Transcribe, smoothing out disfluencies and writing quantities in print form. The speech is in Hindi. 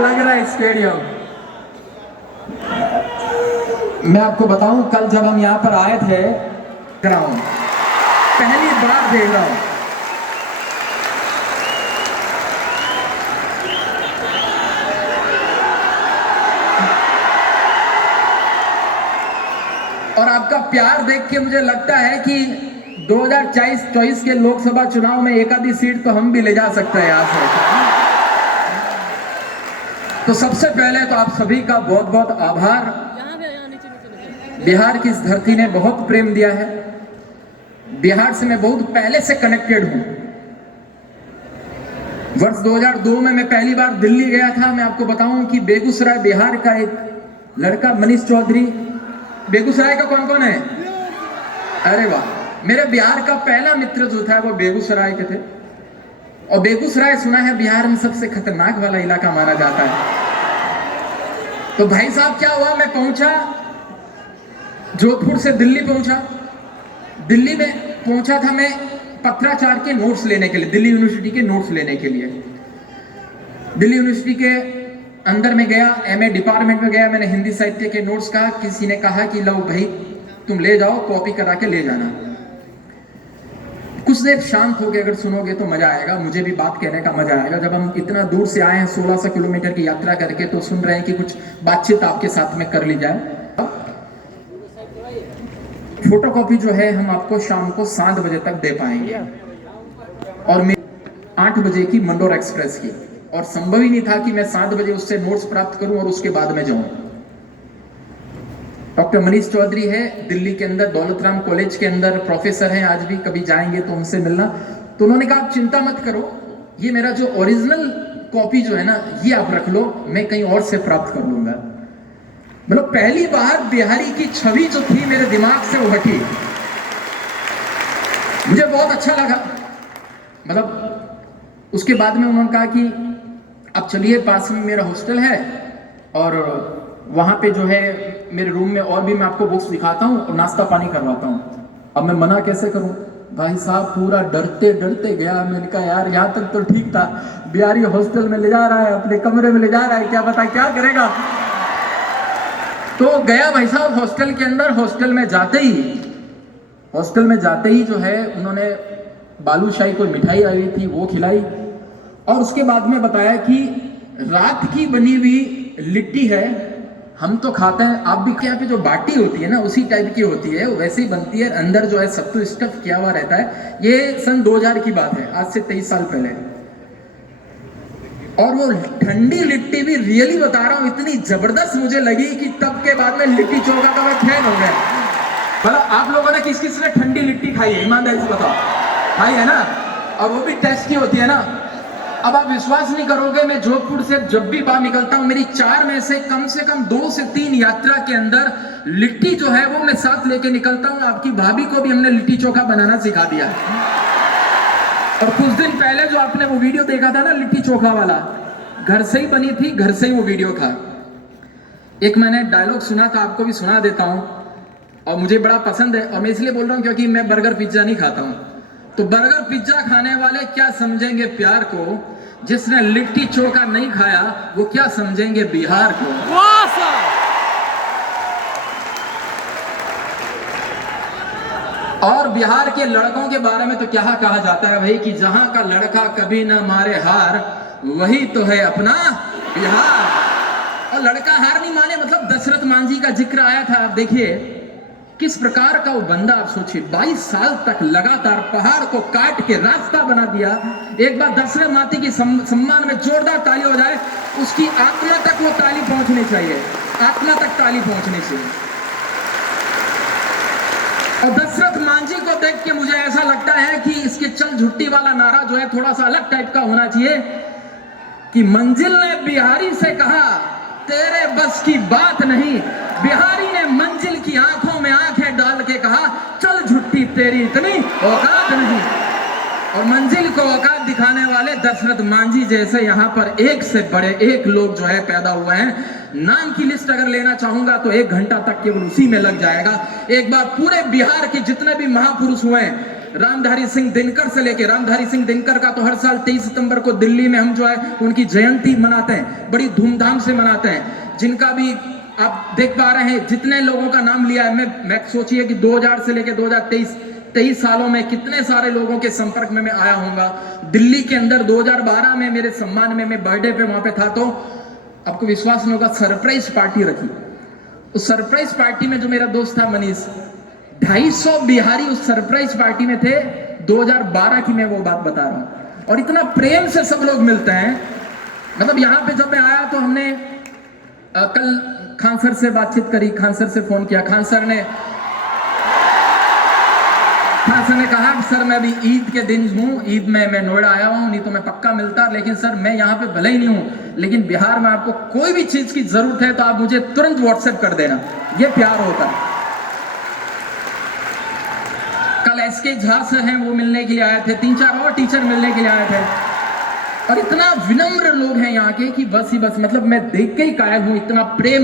लग रहा है स्टेडियम। मैं आपको बताऊं, कल जब हम यहाँ पर आए थे ग्राउंड, पहली बार देख रहा हूं। और आपका प्यार देख के मुझे लगता है कि 2024 के लोकसभा चुनाव में एक आधी सीट तो हम भी ले जा सकते हैं यहाँ से। तो सबसे पहले तो आप सभी का बहुत बहुत आभार। बिहार की इस धरती ने बहुत प्रेम दिया है। बिहार से मैं बहुत पहले से कनेक्टेड हूं। वर्ष 2002 में मैं पहली बार दिल्ली गया था। मैं आपको बताऊं कि बेगूसराय बिहार का एक लड़का मनीष चौधरी, बेगूसराय का कौन कौन है? अरे वाह, मेरे बिहार का पहला मित्र जो था वो बेगूसराय के थे। और बेगूसराय सुना है बिहार में सबसे खतरनाक वाला इलाका माना जाता है। तो भाई साहब क्या हुआ, मैं पहुंचा, जोधपुर से दिल्ली पहुंचा। दिल्ली में पहुंचा था मैं पत्राचार के नोट्स लेने के लिए, दिल्ली यूनिवर्सिटी के नोट्स लेने के लिए। दिल्ली यूनिवर्सिटी के अंदर में गया, एमए डिपार्टमेंट में गया। मैंने हिंदी साहित्य के नोट्स का, किसी ने कहा कि लो भाई तुम ले जाओ, कॉपी करा के ले जाना। कुछ देर शांत होके अगर सुनोगे तो मजा आएगा। मुझे भी बात कहने का मजा आएगा। जब हम इतना दूर से आए हैं 1600 किलोमीटर की यात्रा करके, तो सुन रहे हैं कि कुछ बातचीत आपके साथ में कर ली जाए। फोटोकॉपी जो है हम आपको शाम को 7 बजे तक दे पाएंगे, और 8 बजे की मंडोर एक्सप्रेस की। और संभव ही नहीं था कि मैं 7 बजे उससे नोट्स प्राप्त करूं और उसके बाद में जाऊं। डॉक्टर मनीष चौधरी है दिल्ली के अंदर, दौलत राम कॉलेज के अंदर प्रोफेसर हैं आज भी, कभी जाएंगे तो उनसे मिलना। तो उन्होंने कहा आप चिंता मत करो, ये मेरा जो ओरिजिनल कॉपी जो है ना, ये आप रख लो, मैं कहीं और से प्राप्त कर लूंगा। मतलब पहली बार बिहारी की छवि जो थी मेरे दिमाग से वो हटी। मुझे बहुत अच्छा लगा। मतलब उसके बाद में उन्होंने कहा कि अब चलिए, पास में मेरा हॉस्टल है और वहां पे जो है मेरे रूम में और भी मैं आपको बुक्स दिखाता हूँ और नाश्ता पानी करवाता हूँ। अब मैं मना कैसे करूं? भाई साहब पूरा डरते डरते गया। मैंने कहा यार यहाँ तक तो ठीक था, बिहारी हॉस्टल में ले जा रहा है, अपने कमरे में ले जा रहा है, क्या पता क्या करेगा। तो गया भाई साहब हॉस्टल के अंदर। हॉस्टल में जाते ही जो है उन्होंने बालूशाही कोई मिठाई आई थी वो खिलाई, और उसके बाद में बताया कि रात की बनी हुई लिट्टी है, हम तो खाते हैं, आप भी। यहाँ पे जो बाटी होती है ना उसी टाइप की होती है, वैसे ही बनती है, अंदर जो है सत्तू स्टफ किया हुआ रहता है। ये सन 2000 की बात है, आज से 23 साल पहले। और वो ठंडी लिट्टी भी, रियली बता रहा हूं, इतनी जबरदस्त मुझे लगी कि तब के बाद में लिट्टी चोखा का मैं फैन हो गया। मतलब आप लोगों ने किस किस ने ठंडी लिट्टी खाई है, ईमानदारी से बताओ? खाई है ना? और वो भी टेस्टी होती है ना। अब आप विश्वास नहीं करोगे, मैं जोधपुर से जब भी बाहर निकलता हूं, मेरी 4 में से कम 2 से 3 यात्रा के अंदर लिट्टी जो है वो मैं साथ लेके निकलता हूं। आपकी भाभी को भी हमने लिट्टी चोखा बनाना सिखा दिया। और कुछ दिन पहले जो आपने वो वीडियो देखा था ना लिट्टी चोखा वाला, घर से ही बनी थी, घर से ही वो वीडियो था। एक मैंने डायलॉग सुना था, आपको भी सुना देता हूं, और मुझे बड़ा पसंद है। और मैं इसलिए बोल रहा हूं क्योंकि मैं बर्गर पिज्जा नहीं खाता हूं। तो बर्गर पिज्जा खाने वाले क्या समझेंगे प्यार को, जिसने लिट्टी चोखा नहीं खाया वो क्या समझेंगे बिहार को। और बिहार के लड़कों के बारे में तो क्या कहा जाता है भाई, कि जहां का लड़का कभी ना मारे हार, वही तो है अपना बिहार। और लड़का हार नहीं माने, मतलब दशरथ मांझी का जिक्र आया था। आप देखिए किस प्रकार का वो बंदा, आप सोचिए 22 साल तक लगातार पहाड़ को काट के रास्ता बना दिया। एक बार दशरथ माता की सम्मान में जोरदार ताली हो जाए, उसकी आत्मा तक वो ताली पहुंचनी चाहिए, आत्मा तक ताली पहुंचनी चाहिए। और दशरथ मांझी को देख के मुझे ऐसा लगता है कि इसके चल झुट्टी वाला नारा जो है थोड़ा सा अलग टाइप का होना चाहिए, कि मंजिल ने बिहारी से कहा तेरे बस की बात नहीं, बिहारी ने मंजिल की आंखों में आंखें डाल के कहा चल झुट्टी तेरी इतनी औकात नहीं। और मंजिल को औकात दिखाने वाले दशरथ मांझी जैसे यहाँ पर एक से बड़े एक लोग जो है पैदा हुए हैं। नाम की लिस्ट अगर लेना चाहूंगा तो 1 घंटा तक केवल उसी में लग जाएगा। एक बार पूरे बिहार के जितने भी महापुरुष हुए हैं रामधारी सिंह दिनकर से लेके, रामधारी सिंह दिनकर का तो हर साल 23 सितंबर को दिल्ली में हम जो है उनकी जयंती मनाते हैं, बड़ी धूमधाम से मनाते हैं। जिनका भी आप देख पा रहे हैं जितने लोगों का नाम लिया है, मैं सोचिए कि 2000 से लेके 2023 सालों में कितने सारे लोगों के संपर्क में मैं आया हूंगा। दिल्ली के अंदर 2012 में मेरे सम्मान में मैं बर्थडे पे वहां पे था, तो आपको विश्वास नहीं होगा, सरप्राइज पार्टी रखी। उस सरप्राइज पार्टी में जो मेरा दोस्त था मनीष, 250 बिहारी उस सरप्राइज पार्टी में थे। 2012 की मैं वो बात बता रहा हूं, और इतना प्रेम से सब लोग मिलते हैं। मतलब यहां पे जब मैं आया तो हमने कल खान सर से बातचीत करी, खान सर से फोन किया। खान सर ने कहा कि सर मैं अभी ईद के दिन हूँ, ईद में मैं नोएडा आया हूँ, नहीं तो मैं पक्का मिलता, लेकिन सर मैं यहाँ पे भले ही नहीं हूँ, लेकिन बिहार में आपको कोई भी चीज की जरूरत है तो आप मुझे तुरंत व्हाट्सएप कर देना। ये प्यार होता है। कल एसके झा से हैं, वो मिलने के लिए आए थे, 3-4 और टीचर मिलने के लिए आए थे, और इतना विनम्र लोग हैं यहाँ के कि बस ही बस, मतलब मैं देख के ही कायल हूँ, इतना प्रेम